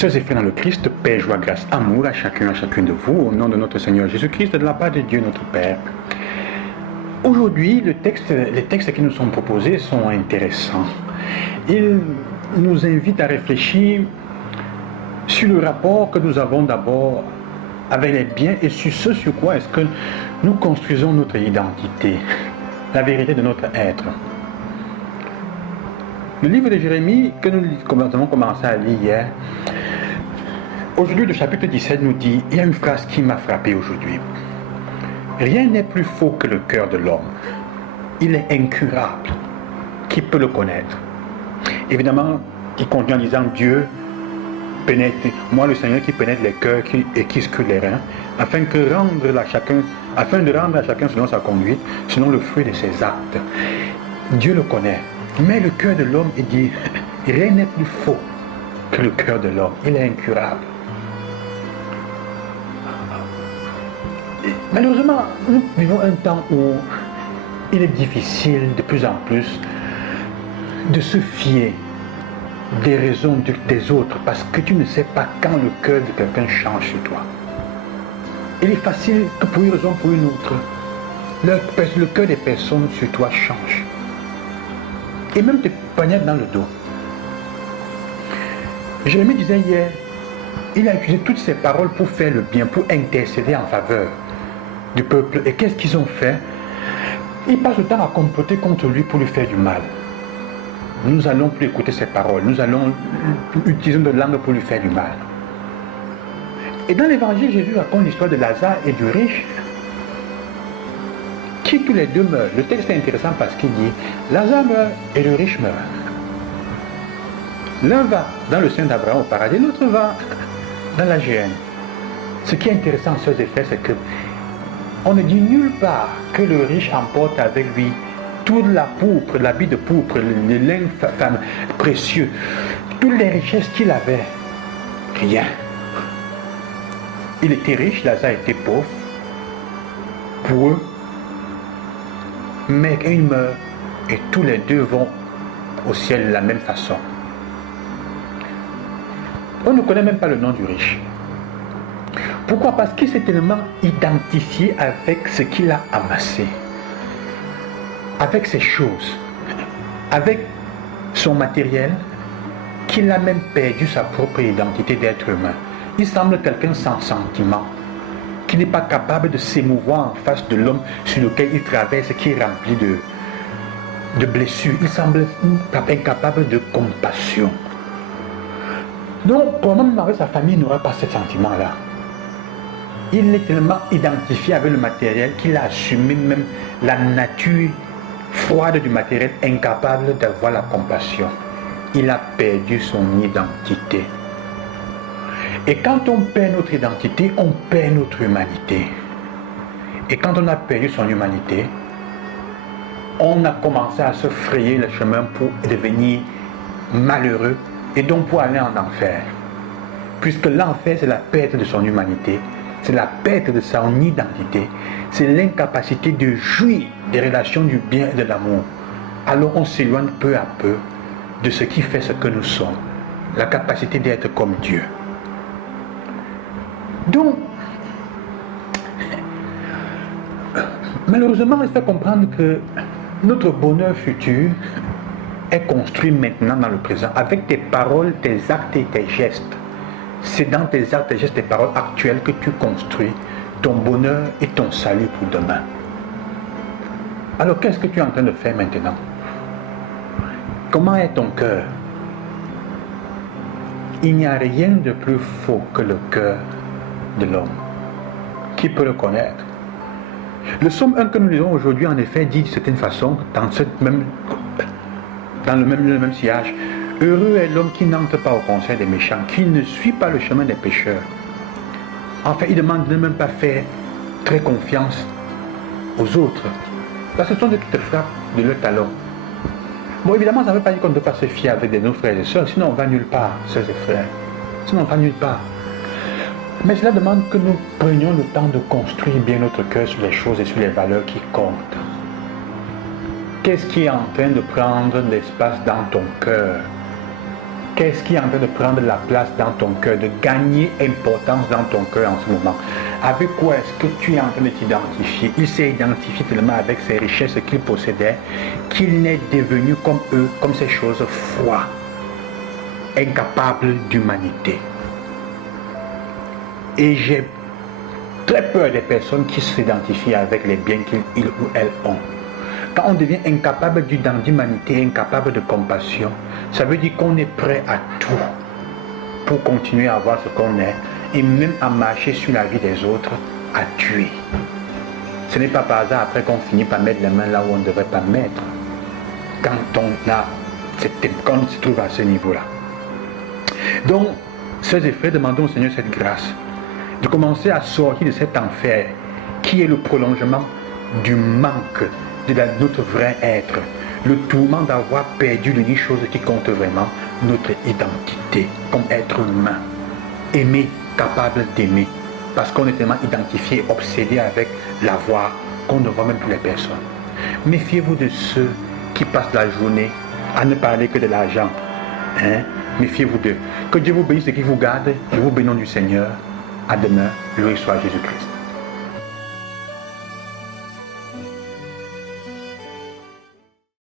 Sœurs et frères dans le Christ, paix, joie, grâce, amour à chacun, à chacune de vous, au nom de notre Seigneur Jésus-Christ, de la part de Dieu notre Père. Aujourd'hui, les textes qui nous sont proposés sont intéressants. Ils nous invitent à réfléchir sur le rapport que nous avons d'abord avec les biens et sur ce sur quoi est-ce que nous construisons notre identité, la vérité de notre être. Le livre de Jérémie que nous avons commencé à lire hier, aujourd'hui le chapitre 17 nous dit, il y a une phrase qui m'a frappé aujourd'hui. Rien n'est plus faux que le cœur de l'homme. Il est incurable. Qui peut le connaître? Évidemment, il continue en disant Dieu pénètre, moi le Seigneur qui pénètre les cœurs et qui scrute les reins, afin de rendre à chacun selon sa conduite, selon le fruit de ses actes. Dieu le connaît. Mais le cœur de l'homme, il dit, rien n'est plus faux que le cœur de l'homme. Il est incurable. Malheureusement, nous vivons un temps où il est difficile de plus en plus de se fier des raisons des autres parce que tu ne sais pas quand le cœur de quelqu'un change sur toi. Il est facile que pour une raison ou pour une autre, le cœur des personnes sur toi change. Et même te poignarde dans le dos. Jérémie disait hier, il a utilisé toutes ses paroles pour faire le bien, pour intercéder en faveur du peuple. Et qu'est-ce qu'ils ont fait? Ils passent le temps à comploter contre lui pour lui faire du mal. Nous allons plus écouter ses paroles, nous allons utiliser notre langue pour lui faire du mal. Et dans l'évangile, Jésus raconte l'histoire de Lazare et du riche, qui tous les deux meurent. Le texte est intéressant parce qu'il dit, Lazare meurt et le riche meurt. L'un va dans le sein d'Abraham au paradis, l'autre va dans la géhenne. Ce qui est intéressant, sœurs et frères, c'est que on ne dit nulle part que le riche emporte avec lui toute la pourpre, l'habit de pourpre, les lin précieux, toutes les richesses qu'il avait. Rien. Il était riche, Lazare était pauvre, pour eux. Mais il meurt et tous les deux vont au ciel de la même façon. On ne connaît même pas le nom du riche. Pourquoi? Parce qu'il s'est tellement identifié avec ce qu'il a amassé, avec ses choses, avec son matériel, qu'il a même perdu sa propre identité d'être humain. Il semble quelqu'un sans sentiment, qui n'est pas capable de s'émouvoir en face de l'homme sur lequel il traverse, qui est rempli de blessures. Il semble incapable de compassion. Donc, probablement, avec sa famille, il n'aura pas ce sentiment-là. Il est tellement identifié avec le matériel qu'il a assumé même la nature froide du matériel, incapable d'avoir la compassion. Il a perdu son identité. Et quand on perd notre identité, on perd notre humanité. Et quand on a perdu son humanité, on a commencé à se frayer le chemin pour devenir malheureux et donc pour aller en enfer. Puisque l'enfer, c'est la perte de son humanité, c'est la perte de son identité, c'est l'incapacité de jouir des relations du bien et de l'amour. Alors on s'éloigne peu à peu de ce qui fait ce que nous sommes, la capacité d'être comme Dieu. Donc, malheureusement, il faut comprendre que notre bonheur futur est construit maintenant dans le présent, avec tes paroles, tes actes et tes gestes. C'est dans tes actes, tes gestes, tes paroles actuelles que tu construis ton bonheur et ton salut pour demain. Alors, qu'est-ce que tu es en train de faire maintenant? Comment est ton cœur? Il n'y a rien de plus faux que le cœur de l'homme. Qui peut le connaître? Le psaume 1 que nous lisons aujourd'hui, en effet, dit de certaine façon, dans le même sillage, heureux est l'homme qui n'entre pas au conseil des méchants, qui ne suit pas le chemin des pécheurs. En fait, il demande de ne même pas faire très confiance aux autres, parce que ce sont eux qui te frappent de leur talon. Bon, évidemment, ça ne veut pas dire qu'on ne peut pas se fier avec nos frères et sœurs, sinon on va nulle part, sœurs et frères. Sinon on va nulle part. Mais cela demande que nous prenions le temps de construire bien notre cœur sur les choses et sur les valeurs qui comptent. Qu'est-ce qui est en train de prendre l'espace dans ton cœur? Qu'est-ce qui est en train de prendre la place dans ton cœur, de gagner importance dans ton cœur en ce moment? Avec quoi est-ce que tu es en train de t'identifier? Il s'est identifié tellement avec ses richesses qu'il possédait qu'il n'est devenu comme eux, comme ces choses froides, incapables d'humanité. Et j'ai très peur des personnes qui s'identifient avec les biens qu'ils ou elles ont. Quand on devient incapable d'humanité, incapable de compassion, ça veut dire qu'on est prêt à tout pour continuer à avoir ce qu'on est et même à marcher sur la vie des autres, à tuer. Ce n'est pas par hasard après qu'on finit par mettre les mains là où on ne devrait pas mettre. Quand on se trouve à ce niveau-là. Donc, ces effets, demandons au Seigneur cette grâce de commencer à sortir de cet enfer qui est le prolongement du manque de notre vrai être, le tourment d'avoir perdu l'unique chose qui compte vraiment, notre identité comme être humain, aimer, capable d'aimer, parce qu'on est tellement identifié, obsédé avec l'avoir qu'on ne voit même plus les personnes. Méfiez-vous de ceux qui passent la journée à ne parler que de l'argent. Méfiez-vous d'eux. Que Dieu vous bénisse et qu'il vous garde. Je vous bénis au nom du Seigneur. À demain, loué soit Jésus-Christ.